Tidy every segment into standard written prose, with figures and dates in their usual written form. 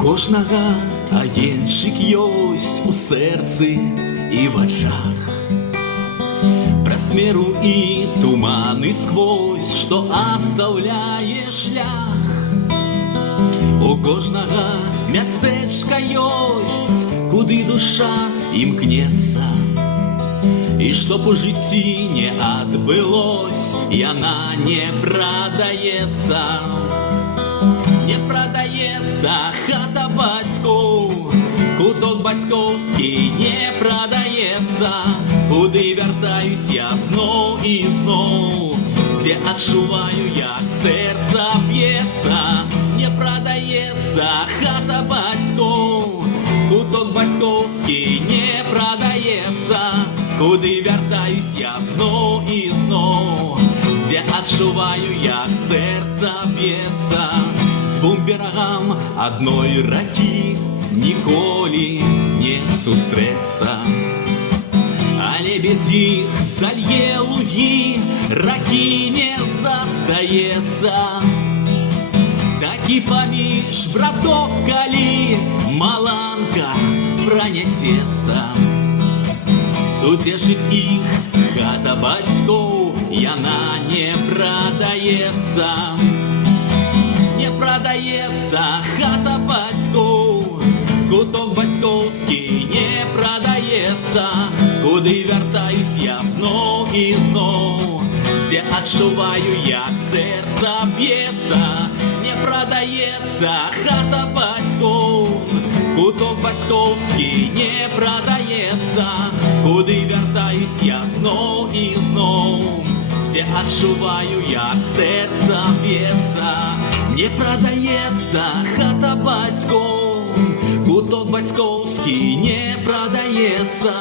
кожнага агеньчык ёсць у сэрцы і вачах. Праз меру і туманы сквозь, што аставляе шлях. У кожнага мястэчка ёсць, куды душа імкнецца. І чтоб у жыцці не адбылось, яна не прадаецца. Не прадаецца хата бацькоў, куток бацькоўскі не прадаецца. Куды вяртаюсь я зноў і зноў, дзе адчуваю, як сэрца б'ецца. Не прадаецца хата бацькоў, куток бацькоўскі не прадаецца. Куды вяртаюсь я зноў і зноў, дзе адчуваю, як сэрца б'ецца. Дзвюм берагам адной ракі ніколі не сустрэцца. Але без іх залье лугі, ракі не застаецца. Такі паміж браток, калі маланка пранясецца. Суцешыць іх хата бацькоў, яна не прадаецца. Не прадаецца хата бацькоў, куток бацькоўскі не прадаецца. Куды вяртаюсь я зноў і зноў, дзе адчуваю, як сэрца б'ецца. Не прадаецца хата бацькоў, куток бацькоўскі не прадаецца. Куды вяртаюсь я зноў і зноў, дзе адчуваю, як сэрца б'ецца. Не прадаецца хата бацькоў, куток бацькоўскі не прадаецца.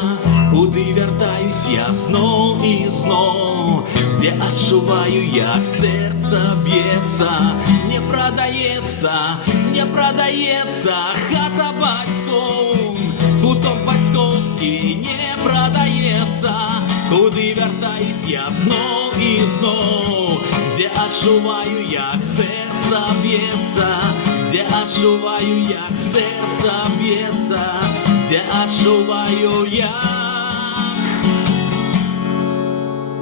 Куды вяртаюсь я зноў і зноў, дзе адчуваю, як сэрца б'ецца. Не прадаецца, не прадаецца хата бацькоў, куток бацькоўскі не прадаецца. Куды вяртаюсь я зноў і зноў, дзе адчуваю, як сэрца б'ецца. Дзе адчуваю, як сэрца б'ецца. Дзе адчуваю, як